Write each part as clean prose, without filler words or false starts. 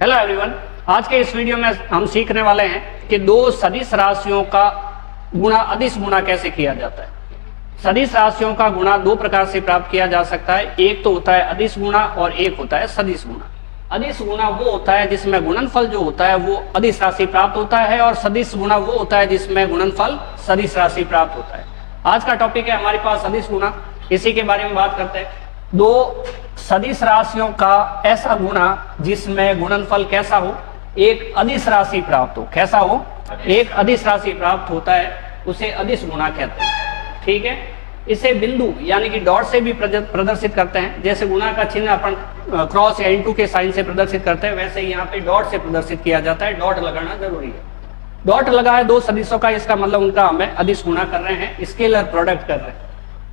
Hello everyone, आज के इस वीडियो में हम सीखने वाले हैं कि दो सदिश राशियों का गुणा अदिश गुणा कैसे किया जाता है। सदिश राशियों का गुणा दो प्रकार से प्राप्त किया जा सकता है। एक तो होता है अदिश गुणा और एक होता है सदिश गुणा। अदिश गुणा वो होता है जिसमें गुणनफल जो होता है वो अदिश राशि प्राप्त होता है, और सदिश गुणा वो होता है जिसमें गुणनफल सदिश राशि प्राप्त होता है। आज का टॉपिक है हमारे पास सदिश गुणा, इसी के बारे में बात करते हैं। दो सदिश राशियों का ऐसा गुणा जिसमें गुणनफल कैसा हो, एक अदिश राशि प्राप्त हो। कैसा हो? एक अदिश राशि प्राप्त होता है, उसे अदिश गुणा कहते हैं। ठीक है, इसे बिंदु यानी कि डॉट से भी प्रदर्शित करते हैं। जैसे गुणा का चिन्ह अपन क्रॉस या इंटू के साइन से प्रदर्शित करते हैं, वैसे यहाँ पे डॉट से प्रदर्शित किया जाता है। डॉट लगाना जरूरी है। डॉट लगा है दो सदिशों का, इसका मतलब उनका हमें अदिश गुणा कर रहे हैं, स्केलर प्रोडक्ट कर रहे हैं।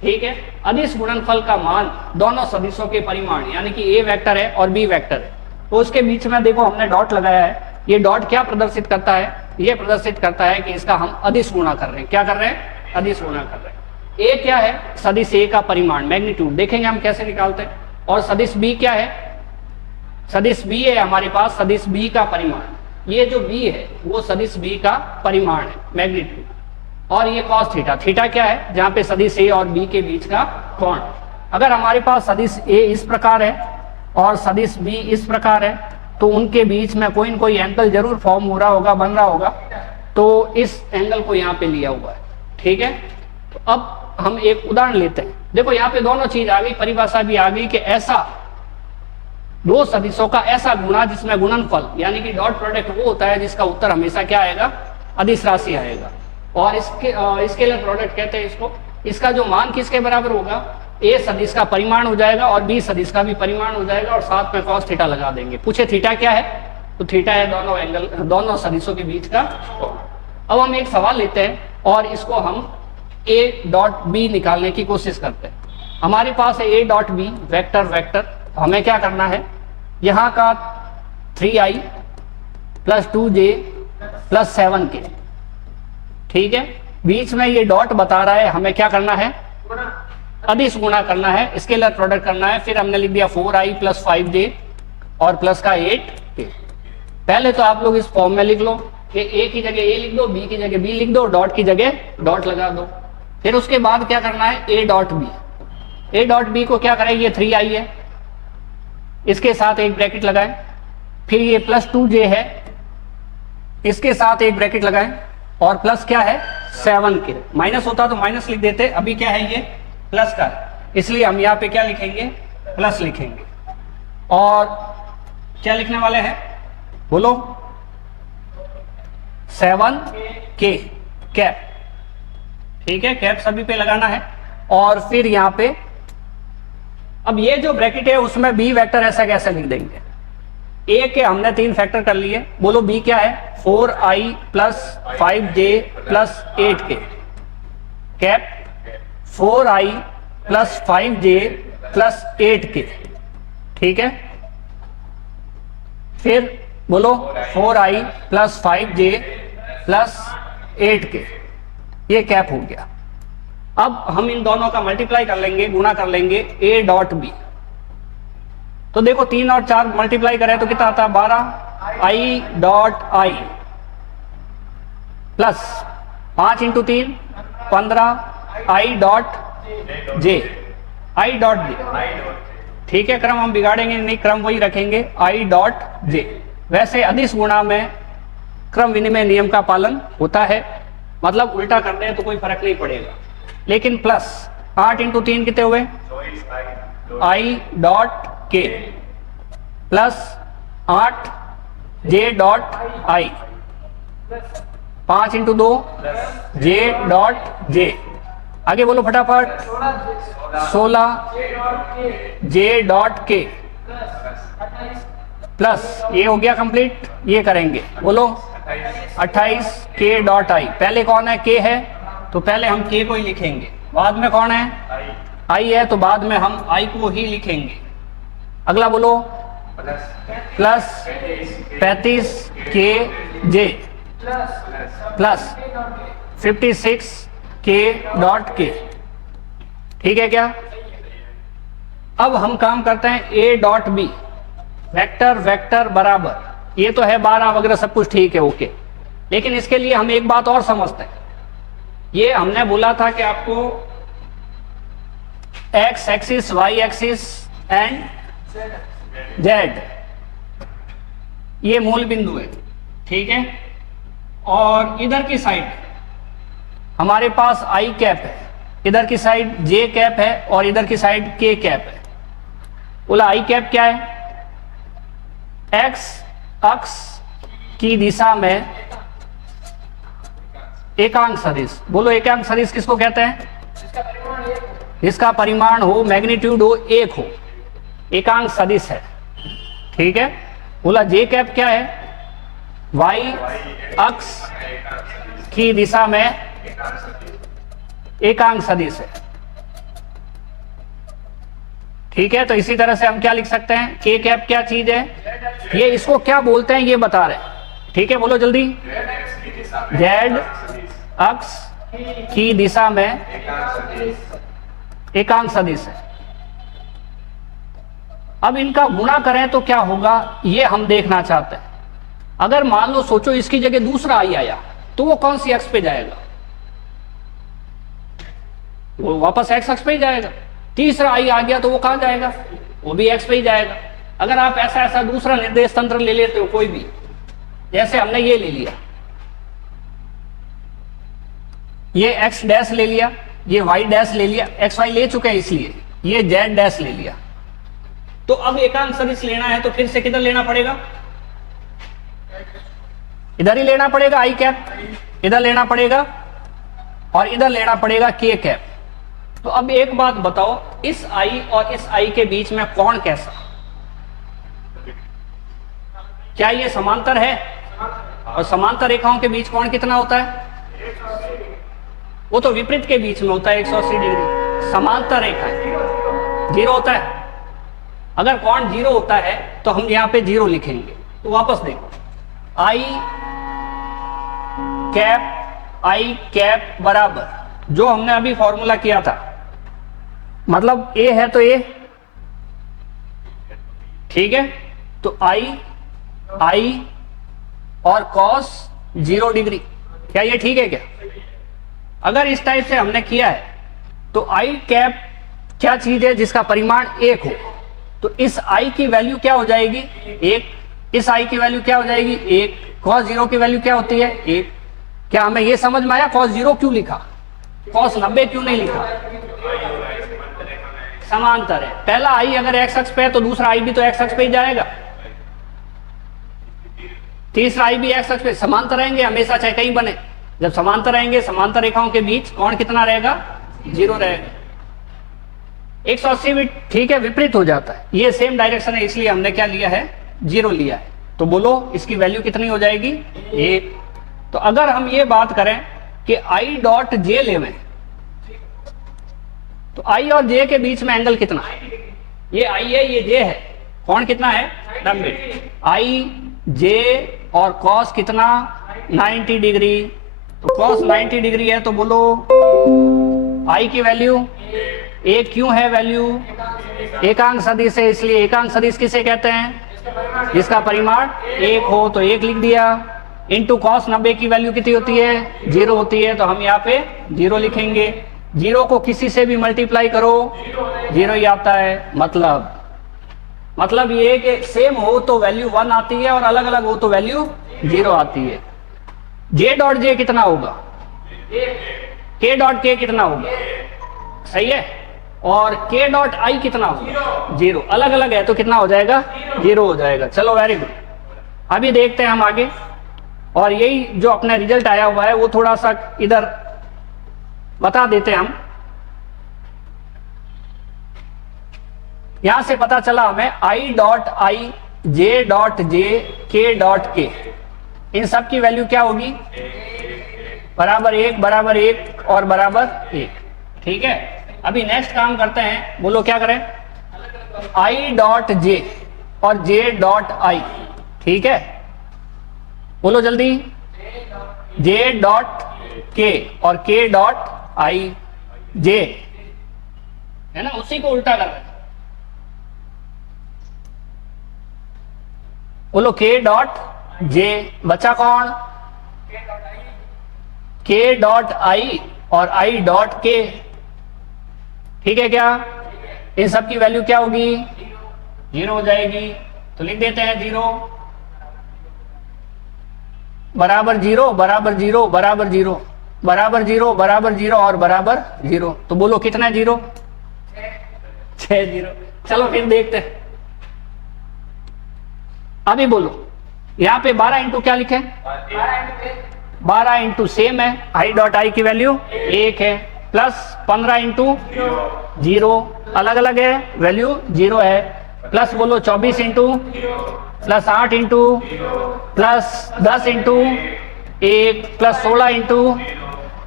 ठीक है, अदिश गुणनफल का मान दोनों सदिशों के परिमाण यानी कि ए वेक्टर है और बी वेक्टर है, तो उसके बीच में देखो हमने डॉट लगाया है। ये डॉट क्या प्रदर्शित करता है? ये प्रदर्शित करता है कि इसका हम अदिश गुणा कर रहे हैं। क्या कर रहे हैं? अदिश गुणा कर रहे हैं। ए क्या है? सदिश ए का परिमाण, मैग्नीट्यूड। देखेंगे हम कैसे निकालते हैं। और सदिश बी क्या है? सदिश बी है हमारे पास सदिश बी का परिमाण। ये जो बी है वो सदिश बी का परिमाण है, मैग्नीट्यूड। और ये कॉस थीटा। थीटा क्या है? जहां पे सदिश ए और बी के बीच का कोण। अगर हमारे पास सदिश ए इस प्रकार है और सदिश बी इस प्रकार है, तो उनके बीच में कोई न कोई एंगल जरूर फॉर्म हो रहा होगा, बन रहा होगा। तो इस एंगल को यहाँ पे लिया हुआ है। ठीक है, तो अब हम एक उदाहरण लेते हैं। देखो यहाँ पे दोनों चीज आ गई, परिभाषा भी आ गई कि ऐसा दो सदिशों का ऐसा गुणा जिसमें गुणनफल यानी कि डॉट प्रोडक्ट वो होता है जिसका उत्तर हमेशा क्या आएगा? अदिश राशि आएगा। और इसके स्केलर प्रोडक्ट कहते हैं इसको। इसका जो मान किसके बराबर होगा? ए सदिश का परिमाण हो जाएगा और बी सदिश का भी परिमाण हो जाएगा, और साथ में कॉस थीटा लगा देंगे। पूछे थीटा क्या है? तो थीटा है दोनों सदिशों के बीच का कोण। अब हम एक सवाल लेते हैं और इसको हम ए डॉट बी निकालने की कोशिश करते हैं। हमारे पास है ए डॉट बी वेक्टर। हमें क्या करना है? यहाँ का 3i + 2j + 7k। ठीक है, बीच में ये डॉट बता रहा है हमें क्या करना है? अदिश गुणा करना है, स्केलर प्रोडक्ट करना है। फिर हमने लिख दिया 4i + 5j और प्लस का 8k। पहले तो आप लोग इस फॉर्म में लिख लो कि ए की जगह ए लिख दो, बी की जगह बी लिख दो, डॉट की जगह डॉट लगा दो। फिर उसके बाद क्या करना है? A dot B. A dot B को क्या करें? ये 3i है, इसके साथ एक ब्रैकेट लगाएं। फिर ये + 2j है, इसके साथ एक ब्रैकेट लगाएं। और प्लस क्या है? 7k। माइनस होता तो माइनस लिख देते, अभी क्या है? ये प्लस का, इसलिए हम यहाँ पे क्या लिखेंगे? प्लस लिखेंगे। और क्या लिखने वाले हैं? बोलो। 7k cap. ठीक है, कैप सभी पे लगाना है। और फिर यहाँ पे अब ये जो ब्रैकेट है उसमें बी वेक्टर ऐसा कैसे लिख देंगे? ए के हमने 3 फैक्टर कर लिए। बोलो बी क्या है? 4i + 5j + 8k cap 4i + 5j + 8k। ठीक है, फिर बोलो 4i + 5j + 8k। ये कैप हो गया। अब हम इन दोनों का मल्टीप्लाई कर लेंगे, गुणा कर लेंगे ए डॉट बी। तो देखो 3 और 4 मल्टीप्लाई करें तो कितना आता है? 12i dot i plus 5 × 3 15i dot j। i dot j। ठीक है, क्रम हम बिगाड़ेंगे नहीं, क्रम वही रखेंगे, i डॉट j। वैसे अदिश गुणा में क्रम विनिमय नियम का पालन होता है, मतलब उल्टा कर दें तो कोई फर्क नहीं पड़ेगा। लेकिन प्लस 8 × 3 कितने हुए? i dot k plus 8j dot i 5 × 2 j dot j। आगे बोलो फटाफट। 16j डॉट k प्लस ये हो गया कंप्लीट। ये करेंगे, बोलो 28k डॉट i। पहले कौन है? k है, तो पहले हम k को ही लिखेंगे। बाद में कौन है? i है, तो बाद में हम i को ही लिखेंगे। अगला बोलो plus 35kj plus 56k dot k। ठीक है क्या? अब हम काम करते हैं A dot B. Vector vector बराबर ये तो है 12 वगैरह सब कुछ ठीक है, ओके। लेकिन इसके लिए हम एक बात और समझते हैं। ये हमने बोला था कि आपको X axis, Y axis and Z ये मूल बिंदु है, ठीक है। और इधर की साइड हमारे पास आई कैप है, इधर की साइड जे कैप है और इधर की साइड के कैप है। बोला आई कैप क्या है? एक्स अक्ष की दिशा में एकांक सदिश। बोलो एकांक सदिश किसको कहते हैं? जिसका परिमाण हो, मैग्नीट्यूड हो, एक हो, एकांक सदिश है, ठीक है। बोला जे कैप क्या है? वाई अक्ष की दिशा में एकांक सदिश है, ठीक है। तो इसी तरह से हम क्या लिख सकते हैं? के कैप क्या चीज है? ये इसको क्या बोलते हैं ये बता रहे हैं, ठीक है। बोलो जल्दी। जेड अक्ष की दिशा में एकांक सदिश है। अब इनका गुणा करें तो क्या होगा ये हम देखना चाहते हैं। अगर मान लो सोचो इसकी जगह दूसरा आई आया तो वो कौन सी अक्ष पे जाएगा? वो वापस एक्स अक्ष पे ही जाएगा। तीसरा आई आ गया तो वो कहां जाएगा? वो भी एक्स पे ही जाएगा। अगर आप ऐसा ऐसा दूसरा निर्देश तंत्र ले लेते हो कोई भी, जैसे हमने ये ले लिया, ये एक्स डैश ले लिया, ये वाई डैश ले लिया, एक्स वाई ले चुके हैं इसलिए ये जेड डैश ले लिया। तो अब एकांक सदिश लेना है तो फिर से किधर लेना पड़ेगा? इधर ही लेना पड़ेगा आई कैप, इधर लेना पड़ेगा और इधर लेना पड़ेगा के कैप। तो अब एक बात बताओ, इस आई और इस आई के बीच में कोण कैसा? क्या ये समांतर है? और समांतर रेखाओं के बीच कोण कितना होता है? वो तो विपरीत के बीच में होता है 180 डिग्री। समांतर रेखा 0 होता है। अगर कोण 0 होता है तो हम यहां पे 0 लिखेंगे। तो वापस देखो, आई कैप बराबर जो हमने अभी फॉर्मूला किया था, मतलब ए है तो ए, ठीक है। तो आई और कॉस 0 डिग्री, क्या ये ठीक है क्या? अगर इस टाइप से हमने किया है तो आई कैप क्या चीज है जिसका परिमाण 1 हो, तो इस आई की वैल्यू क्या हो जाएगी? 1। इस आई की वैल्यू क्या हो जाएगी? 1। कॉस 0 की वैल्यू क्या होती है? 1। क्या हमें यह समझ में आया कॉस 0 क्यों लिखा, कॉस 90 क्यों नहीं लिखा? समांतर है। पहला आई अगर एक्स अक्ष पे है तो दूसरा आई भी तो एक्स अक्ष पे ही जाएगा, तीसरा आई भी एक्स अक्ष पे। समांतर रहेंगे हमेशा, चाहे कहीं बने। जब समांतर रहेंगे, समांतर रेखाओं के बीच कोण कितना रहेगा? 0 रहेगा। 180 भी ठीक है, विपरीत हो जाता है। ये सेम डायरेक्शन है इसलिए हमने क्या लिया है? 0 लिया है। तो बोलो इसकी वैल्यू कितनी हो जाएगी? 1। तो अगर हम ये बात करें कि आई डॉट जे लेवें तो आई और जे के बीच में एंगल कितना है? ये आई है, ये जे है, कोण कितना है? 90। आई जे और कॉस कितना? 90 डिग्री। तो कॉस 90 डिग्री है तो बोलो आई की वैल्यू 1 क्यों है वैल्यू? एकांक सदिश है, इसलिए एकांक सदिश किसे कहते हैं? जिसका परिमाण 1 हो। तो 1 लिख दिया। इंटू कॉस 90 की वैल्यू कितनी होती है? 0 होती है। तो हम यहाँ पे 0 लिखेंगे। 0 को किसी से भी मल्टीप्लाई करो 0 ही आता है। मतलब ये कि सेम हो तो वैल्यू 1 आती है और अलग अलग हो तो वैल्यू 0 आती है। जे डॉट जे कितना होगा? के डॉट के कितना होगा? सही है। और के डॉट आई कितना होगा? 0। अलग अलग है तो कितना हो जाएगा? 0 हो जाएगा। चलो वेरी गुड। अभी देखते हैं हम आगे, और यही जो अपना रिजल्ट आया हुआ है वो थोड़ा सा इधर बता देते हैं हम। यहां से पता चला हमें I dot I, J dot J, के डॉट के, इन सब की वैल्यू क्या होगी? बराबर 1, बराबर 1 और बराबर 1। ठीक है। अभी नेक्स्ट काम करते हैं। बोलो क्या करें? आई डॉट जे और जे डॉट आई। ठीक है, बोलो जल्दी। जे डॉट के और के डॉट आई। जे है ना, उसी को उल्टा कर रहे हैं। बोलो के डॉट जे, बचा कौन, के डॉट आई और आई डॉट के, ठीक है क्या। इन सब की वैल्यू क्या होगी, 0 हो जाएगी। तो लिख देते हैं 0 बराबर 0 बराबर 0 बराबर 0 बराबर 0 बराबर 0 और बराबर 0। तो बोलो कितना 0, 6 0। चलो फिर देखते हैं, अभी बोलो यहां पे 12 इंटू क्या लिखे, 12 इंटू सेम है, आई डॉट आई की वैल्यू 1 है, प्लस 15 इंटू 0 अलग अलग है, वैल्यू 0 है, प्लस बोलो 24 into, plus 8 into, plus 10 into 1, plus 16 into,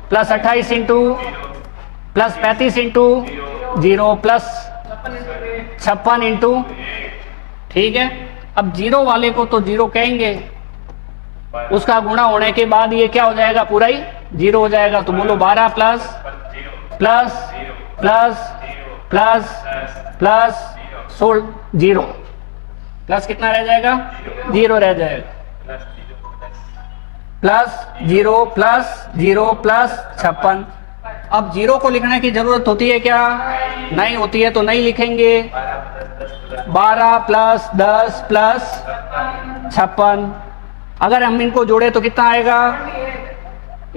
plus 28 into, plus 35 into 0, plus 56 into, ठीक है। अब 0 वाले को तो 0 कहेंगे, उसका गुणा होने के बाद ये क्या हो जाएगा, पूरा ही 0 हो जाएगा। तो बोलो 12 plus plus plus plus plus 0, plus कितना रह जाएगा, 0 रह जाएगा, प्लस 0 प्लस 0 प्लस 56। अब 0 को लिखने की जरूरत होती है क्या, नहीं होती है, तो नहीं लिखेंगे। 12 प्लस 10 प्लस 56, अगर हम इनको जोड़े तो कितना आएगा,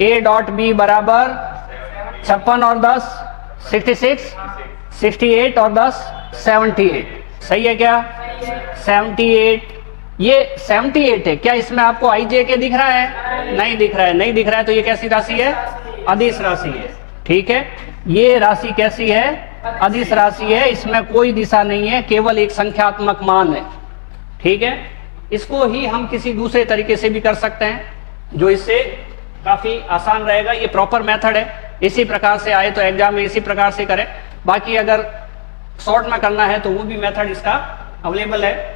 a डॉट बी बराबर 56 और 10 66, 68 और 10 78, सही है क्या, 78। ये 78 है क्या, इसमें आपको आई जे के दिख रहा है, नहीं दिख रहा है, नहीं दिख रहा है, तो ये कैसी राशि है, अदिश राशि है, ठीक है। ये राशि कैसी है, अदिश राशि है, इसमें कोई दिशा नहीं है, केवल एक संख्यात्मक मान है, ठीक है। इसको ही हम किसी दूसरे तरीके से भी कर सकते हैं, जो इससे काफी आसान रहेगा। ये प्रॉपर मेथड है, इसी प्रकार से आए तो एग्जाम में इसी प्रकार से करें। बाकी अगर शॉर्ट में करना है तो वो भी मेथड इसका अवेलेबल है।